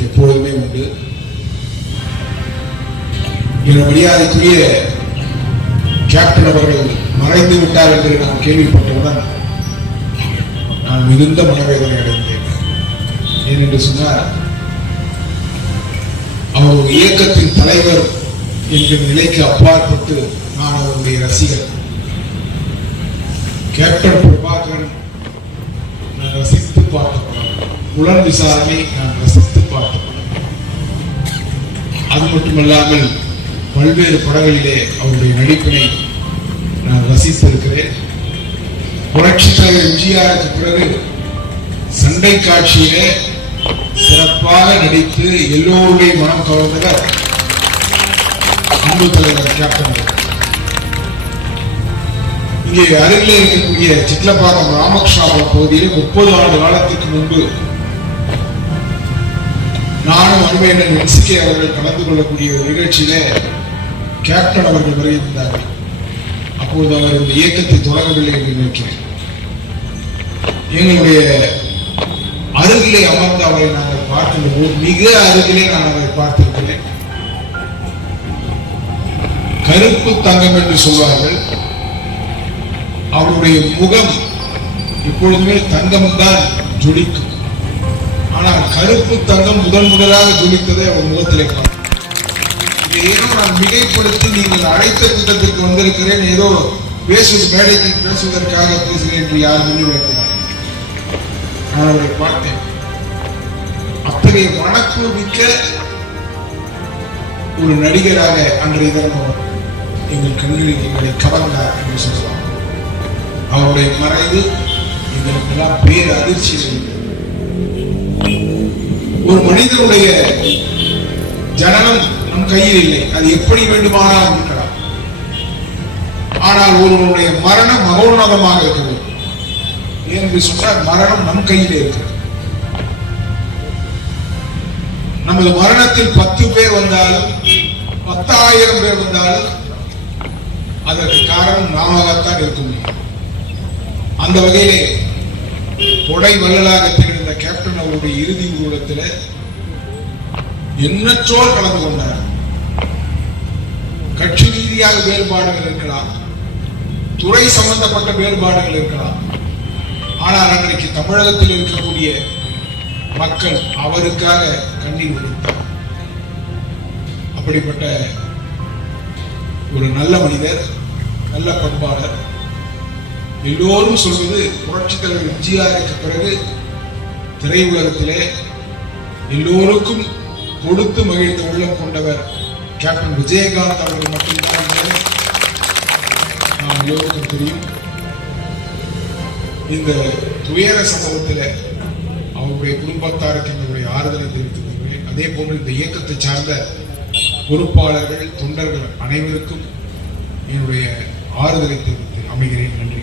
எனக்கு எப்பொழுதுமே உண்டு. என் மரியாதைக்குரிய கேப்டன் அவர்கள் மறைந்து விட்டார் என்று நான் கேள்விப்பட்டவுடன் நான் மிகுந்த மனவேதனை அடைந்தேன். ஏனென்று சொன்னார், அவர் ஒரு இயக்கத்தின் தலைவர் என்ற நிலைக்கு அப்பாற்பட்டு நான் அவருடைய ரசிகர். கேப்டன் பிரபாகரன் நான் ரசித்து பார்த்த படம், புலன் விசாரணை நான் ரசித்து பார்த்த படம். அது மட்டுமல்லாமல் பல்வேறு படங்களிலே அவருடைய நடிப்பினை நான் ரசித்திருக்கிறேன். புரட்சித் தலைவர் எம்ஜிஆருக்கு பிறகு சண்டை காட்சியிலே சிறப்பாக நடித்து எல்லோருடைய மனம் கவர்ந்தவர் அன்பு தலைவர் கேப்டன். இங்கே அருகிலே இருக்கக்கூடிய சிட்லப்பாக்கம் ராமகிருஷ்ணாபுரம் பகுதியில் 30 ஆண்டு காலத்துக்கு முன்பு நானும் அன்பேனன் என்சிகே அவர்கள் கலந்து கொள்ளக்கூடிய ஒரு நிகழ்ச்சியிலே கேப்டன் அவர்கள் வருகிறார்கள். அப்பொழுது அவர் இந்த இயக்கத்தை தொடங்கவில்லை என்று நினைக்கிறேன். எங்களுடைய அருகிலே அமர்ந்து அவரை நாங்கள் பார்க்கின்ற மிக அருகிலே நான் அவரை பார்த்திருக்கிறேன். கருப்பு தங்கம் என்று சொல்வார்கள். அவருடைய முகம் இப்பொழுதுமே தங்கம் தான் ஜொலிக்கும். ஆனால் கருப்பு தங்கம் முதலாக ஜொலித்ததை அவர் முகத்திலே பார்க்க. ஏதோ நான் மிகைப்படுத்தி நீங்கள் அழைத்த கூட்டத்திற்கு வந்திருக்கிறேன், ஏதோ மேடைக்கு பேசுவதற்காக பேசுகிறேன் என்று யார் முன்னிலைக்கிறார். நான் அவரை பார்த்தேன். அத்தகைய மனப்பு மிக்க ஒரு நடிகராக அன்றைய தினம் அவர் எங்கள் கண்களில் எங்களை கவர்ந்தார் என்று சொல்லலாம். அவருடைய மறைவு எங்களுக்கெல்லாம் பேர் அதிர்ச்சி. ஒரு மனிதனுடைய ஜனனம் நம் கையில் இல்லை, அது எப்படி வேண்டுமானாலும் இருக்கலாம். ஆனால் ஒருவனுடைய மரணம் மகோன்னதமாக இருக்கிறது. என்று சொன்னால் மரணம் நம் கையில் இருக்கிறது. நமது மரணத்தில் 10 பேர் வந்தாலும் 10,000 பேர் வந்தாலும் அதற்கு காரணம் நாமத்தான் இருக்க முடியும். அந்த வகையிலே கொடை வள்ளலாக திகழ்ந்த கேப்டன் அவருடைய இறுதி ஊர்வலத்தில் எண்ணற்றோர் கலந்து கொண்டார். கட்சி ரீதியாக வேறுபாடுகள் இருக்கலாம், துறை சம்பந்தப்பட்ட வேறுபாடுகள் இருக்கலாம். ஆனால் அன்றைக்கு தமிழகத்தில் இருக்கக்கூடிய மக்கள் அவருக்காக கண்ணீர் வடித்தார். அப்படிப்பட்ட ஒரு நல்ல மனிதர், நல்ல பண்பாளர். எல்லோரும் சொல்வது புரட்சித் தலைவர் எம்ஜிஆருக்கு பிறகு திரையுலகத்திலே எல்லோருக்கும் கொடுத்து மகிழ்ந்த உள்ளம் கொண்டவர் கேப்டன் விஜயகாந்த் அவர்கள் மட்டும்தான் நாம் எல்லோருக்கும் தெரியும். இந்த துயர சம்பவத்தில் அவருடைய குடும்பத்தாருக்கு எங்களுடைய ஆறுதலை தெரிவித்துக் கொள்கிறேன். அதே போன்று இந்த இயக்கத்தை சார்ந்த பொறுப்பாளர்கள், தொண்டர்கள் அனைவருக்கும் என்னுடைய ஆறுதலை தெரிவித்து அமைகிறேன். நன்றி.